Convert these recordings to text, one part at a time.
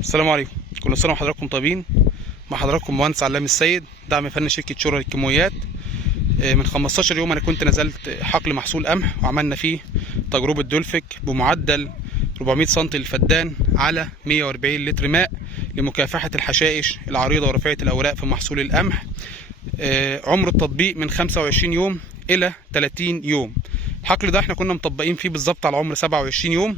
السلام عليكم، كل سنه وحضراتكم طيبين. مع حضراتكم مهندس علام السيد، دعم فني شركه شورى للكيماويات. من 15 يوم انا كنت نزلت حقل محصول قمح وعملنا فيه تجربه دولفيك بمعدل 400 سم للفدان على 140 لتر ماء لمكافحه الحشائش العريضه ورفيعه الاوراق في محصول القمح. عمر التطبيق من 25 يوم الى 30 يوم. الحقل ده احنا كنا مطبقين فيه بالظبط على عمر 27 يوم،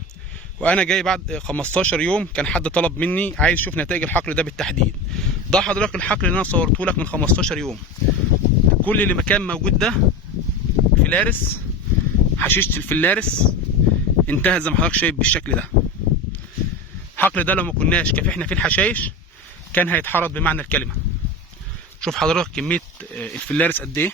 وانا جاي بعد 15 يوم كان حد طلب مني عايز يشوف نتائج الحقل ده بالتحديد. ده حضرتك الحقل اللي انا صورته لك من 15 يوم. كل اللي مكان موجود ده فلارس، حشيشه الفلارس انتهت زي ما حضرتك شايف بالشكل ده. الحقل ده لو ما كناش كافحنا فيه الحشائش كان هيتحرض بمعنى الكلمه. شوف حضرتك كميه الفلارس قد ايه.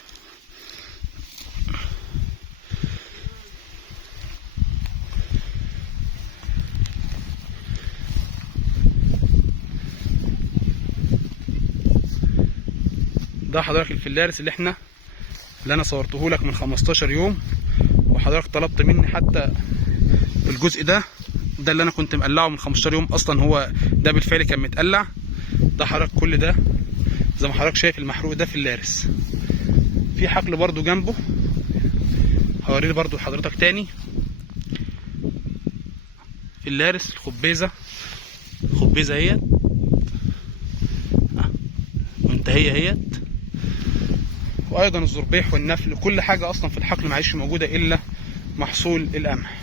ده حضرتك الفلارس اللي انا صورته لك من 15 يوم، وحضرتك طلبت مني حتى الجزء ده اللي انا كنت مقلعه من 15 يوم، اصلا هو ده بالفعل كان متقلع. ده حضرتك كل ده زي ما حضرتك شايف المحروق ده فلارس. في حقل برضو جنبه هوريه برضو لحضرتك تاني. فلارس الخبيزه اهيت منتهيه اهيت، وايضا الزربيح والنفل، كل حاجه اصلا في الحقل معيش موجوده الا محصول القمح.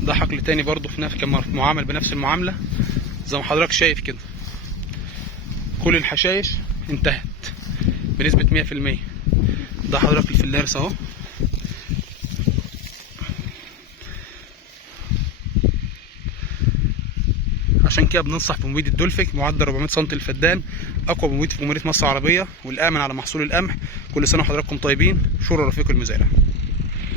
ده حقل تاني برضو في نفس كان معامل بنفس المعامله زي ما حضرتك شايف كده. كل الحشائش انتهت بنسبه 100%. ده حضرتك الفلارس اهو. عشان كده بننصح بمبيد الدولفيك معدل 400 سم للفدان، اقوى مبيد في جمهوريه مصر العربيه والامن على محصول القمح. كل سنه وحضراتكم طيبين. شورى رفيق المزارع.